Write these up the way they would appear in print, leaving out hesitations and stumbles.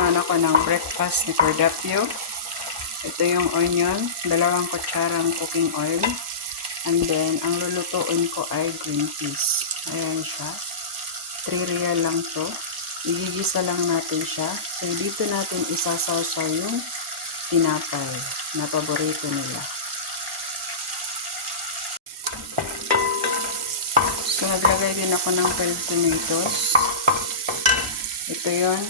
naman ako ng breakfast ni Cordapio. Ito yung onion, 2 kutsarang cooking oil. And then, ang lulutuin ko ay green peas. Ayan siya. 3 real lang to. Igigisa lang natin siya. So, dito natin isasawsaw yung tinapay na paborito nila. So, naglagay din ako ng pelled tomatoes. Ito yon.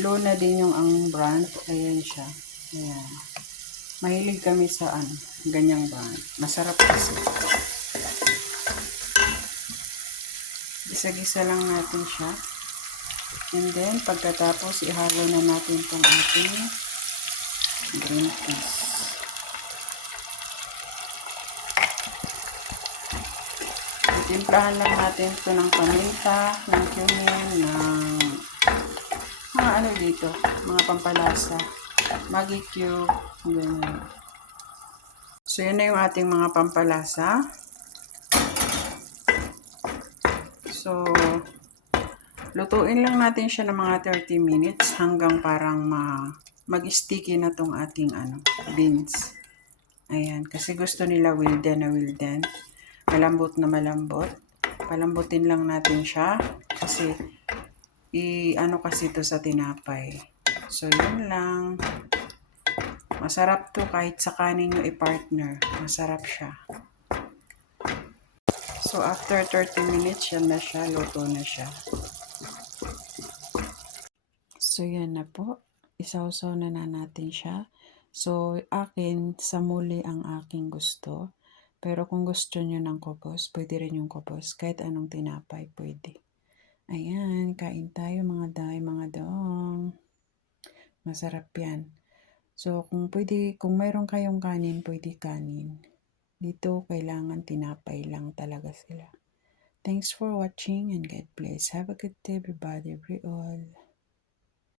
Low na din yung ang brand. Ayan siya. Ayan. Mahilig kami sa ganyang brand. Masarap kasi. Gisa-gisa lang natin siya. And then, pagkatapos, ihalo na natin itong ating green peas. Timplahan lang natin ito ng paminta, ng cumin, ng mga dito, mga pampalasa, Maggi cube, ganyan. So, yun na yung ating mga pampalasa. So, lutuin lang natin siya ng mga 30 minutes hanggang parang mag-sticky na tong ating beans. Ayan, kasi gusto nila well done na well done. Malambot na malambot. Palambutin lang natin siya kasi kasi ito sa tinapay. So, yun lang. Masarap to kahit sa kanin nyo i-partner. Masarap siya. So, after 30 minutes, yan na siya. Luto na siya. So, yan na po. Isawsaw na natin siya. So, akin, sa muli ang aking gusto. Pero kung gusto nyo ng kubos, pwede rin yung kubos. Kahit anong tinapay, pwede. Ayan, kain tayo mga day, mga dong. Masarap yan. So, kung mayroon kayong kanin, pwede kanin. Dito, kailangan tinapay lang talaga sila. Thanks for watching and God bless. Have a good day, everybody. Every all.